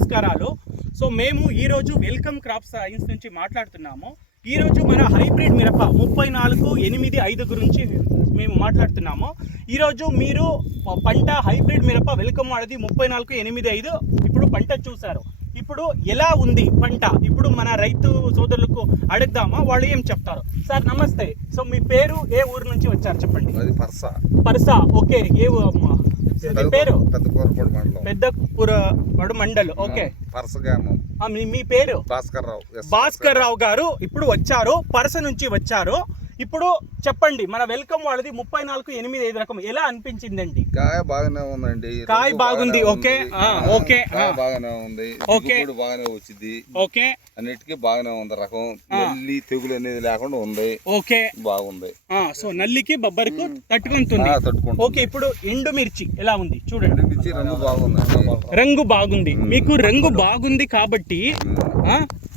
నమస్కారాలు. సో మేము ఈరోజు వెల్కమ్ క్రాప్ సైన్స్ నుంచి మాట్లాడుతున్నాము. ఈరోజు మన హైబ్రిడ్ మిరప 3485 గురించి మేము మాట్లాడుతున్నాము. ఈరోజు మీరు పంట హైబ్రిడ్ మిరప వెల్కమ్ వాడది 3485 ఇప్పుడు పంట చూశారు. ఇప్పుడు ఎలా ఉంది పంట ఇప్పుడు మన రైతు సోదరులకు అడుగుదామా, వాళ్ళు ఏం చెప్తారు. సార్ నమస్తే. సో మీ పేరు, ఏ ఊరు నుంచి వచ్చారు చెప్పండి. పర్సా. ఓకే. ఏ పేరు? పెద్దకూరపాడు మండల్. ఓకే. మీ పేరు? భాస్కర్ రావు గారు ఇప్పుడు వచ్చారు, పరస నుంచి వచ్చారు. ఇప్పుడు చెప్పండి, మన వెల్కమ్ వాళ్ళది 3485 రకం ఎలా అనిపించిందండి? కాయ బాగానే ఉందండి. కాయ బాగుంది. ఓకే ఓకే బాగానే ఉంది. ఓకే బాగానే వచ్చింది. ఓకే. అన్నిటికీ బాగానే ఉంది. రకం నల్లి తెగులు అనేది లేకుండా ఉంది. ఓకే బాగుంది. సో నల్లికి బొబ్బరికి తట్టుకుంటుంది. ఓకే. ఇప్పుడు ఎండు మిర్చి ఎలా ఉంది చూడండి. రంగు బాగుంది. రంగు బాగుంది. మీకు రంగు బాగుంది కాబట్టి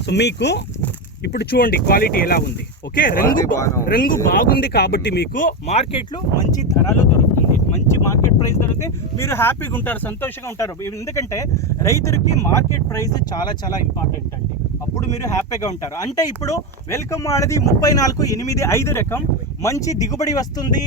సో మీకు ఇప్పుడు చూడండి క్వాలిటీ ఎలా ఉంది. ఓకే. రంగు బాగుంది కాబట్టి మీకు మార్కెట్లో మంచి ధరలు దొరుకుతుంది, మంచి మార్కెట్ ప్రైస్ దొరికితే మీరు హ్యాపీగా ఉంటారు, సంతోషంగా ఉంటారు. ఎందుకంటే రైతులకి మార్కెట్ ప్రైస్ చాలా చాలా ఇంపార్టెంట్ అండి. అప్పుడు మీరు హ్యాపీగా ఉంటారు. అంటే ఇప్పుడు వెల్కమ్ వాడది 3485 రకం మంచి దిగుబడి వస్తుంది,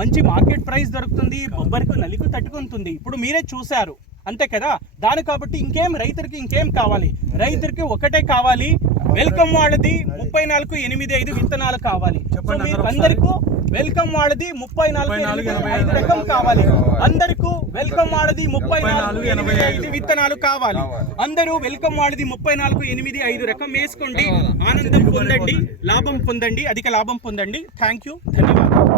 మంచి మార్కెట్ ప్రైస్ దొరుకుతుంది, బొబ్బరికి నలికి తట్టుకుంటుంది. ఇప్పుడు మీరే చూశారు అంతే కదా. దాని కాబట్టి రైతులకి ఇంకేం కావాలి? రైతులకి ఒకటే కావాలి, వెల్కమ్ వాళ్ళది 3485 విత్తనాలు కావాలి. సో మీరు అందరికీ వెల్కమ్ వాళ్ళది 3485 రకం కావాలి. అందరికీ వెల్కమ్ వాళ్ళది 3485 విత్తనాలు కావాలి. అందరూ వెల్కమ్ వాళ్ళది 3485 రకం వేసుకోండి, ఆనందం పొందండి, లాభం పొందండి, అధిక లాభం పొందండి. థ్యాంక్ యూ, ధన్యవాదాలు.